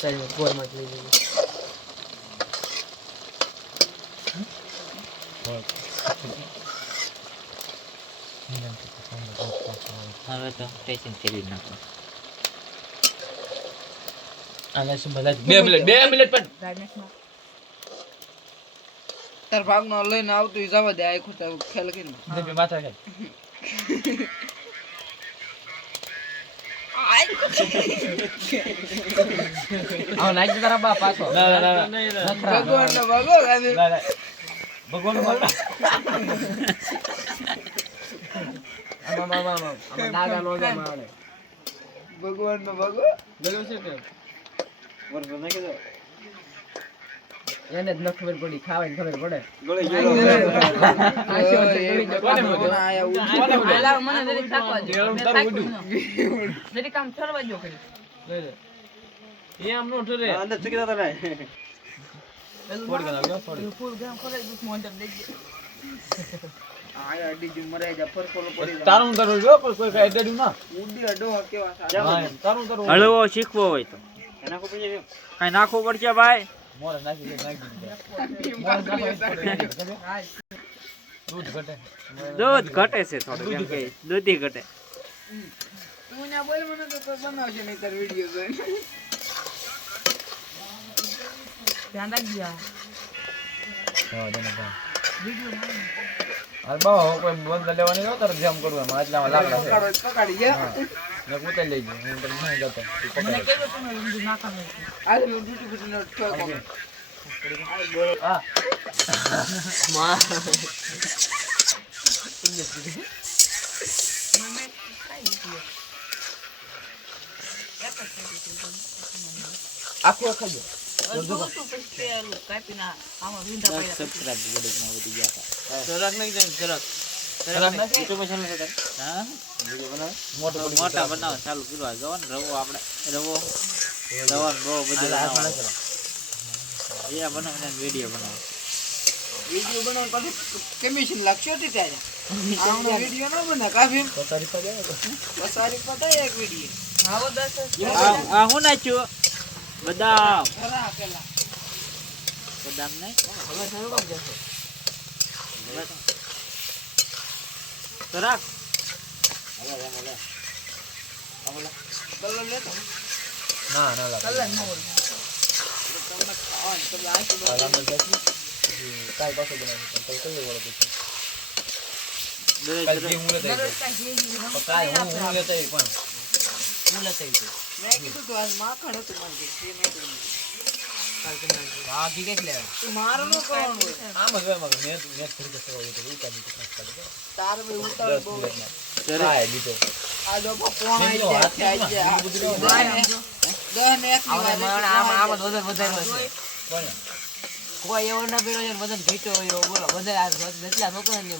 ચાલો ગોળ માં લઈ લઈએ હવે તો ટેન્શન કરી નાખો આના શું બધા 2 મિનિટ પણ તાર ભાગ નો લઈને આવતું જવા દે આખું તો ખેલ કરીને દેપી માથા ખાય આવ નાખી તારા બા પાછો ના ભગવાન નો ભાગો ગાદી ભગવાન નો ભાગ આમાં નાગા નો જાય મારે ભગવાન નો ભાગો ગયો છે કે વરસો નાખી દો એને જ ન ખબર પડી ખાવાની ખબર પડે ગળી ગયો આલા મને જરી તાકવા દે જરી કામ છોડવા જો કરી એ આમ નો ઠરે અંદર ચકી જતા નહીં છોડ ગયો છોડ ફૂલ ગામ ખરે દુખ મોંડર દેજે આયા ડીજી મરે જા ફરકોલો પડી જા તારું તારું જો કોઈ કાઈ ડડ્યું ના ઉડી અડો કેવા તારું તારું હળવો શીખવો હોય તો એના કો પછી કઈ નાખવું પડશે ભાઈ મોરે નાખી દે દૂધ ઘટે દૂધ ઘટે છે થોડું કેમ કે દૂધી ઘટે તું ના બોલ મને તો બનાવશે નહીં તાર વિડિયો જોઈને ધ્યાન રાખજો હા દેને બા અરે બા કોઈ બંધ લેવાની નહોતો જેમ કરવું એમ આટલામાં લાકડા છે પકડી ગયા ને ઉતારી લેજો હું તમને નહીં જતો મને કેવું તમે ઊંધું નાખવાનું આ ડૂટી ફૂટી નો ઠોકો હા માં મને કાઈ નથી આખો ખાજો અડધું તો પછી કાપી ના આમાં વિંધા પડ્યા સબસ્ક્રાઇબ વિડિયો વધી ગયા જરાક નહીં જાય જરાક જરાક YouTube ચેનલ છે હા વિડિયો બનાવે મોટા બનાવ ચાલુ કરવા જો ને રવો આપણે રવો દવાન બહુ બધું બનાવો એ બનાવને વિડિયો બનાવો વિડિયો બનાવ પછી કમિશન લાગશે તે ત્યારે આનો વિડિયો ન બને કાફી તો તારી પાસે આવે તો સારી પતાય એક વિડિયો આવો 10 આ હું નાખ્યું બદામ ખરા પેલા બદામ નહીં હવે સારું કામ જશે તરાક કલર લેતો ના ના લાગે કલર ન હોય તમને ખાવાનું તો આખી આ લાંબો જશે કાઈ પાસે બનાવી પણ તો કઈ વળો પછી કાલ જે હું લેતા દરરોજ કાંઈ જે તો કાઈ હું લેતા પણ હું લેતા મેં કીધું તો આજ માખણ હતું મને કે મેં કીધું હા કી દેખ લે તું મારું ન કરવાનું હોય આમ જ એમાં મેં ફરી જશે હોય તો ઉતારી ખાસ કરે તાર મે ઉતાર બહુ હા લીધો આ જો પોણા જાય દહ ને એક કોણ કોઈ એવો ના પેલો વજન ઘટ્યો હોય બોલો બધા જેટલા લોકો ને જો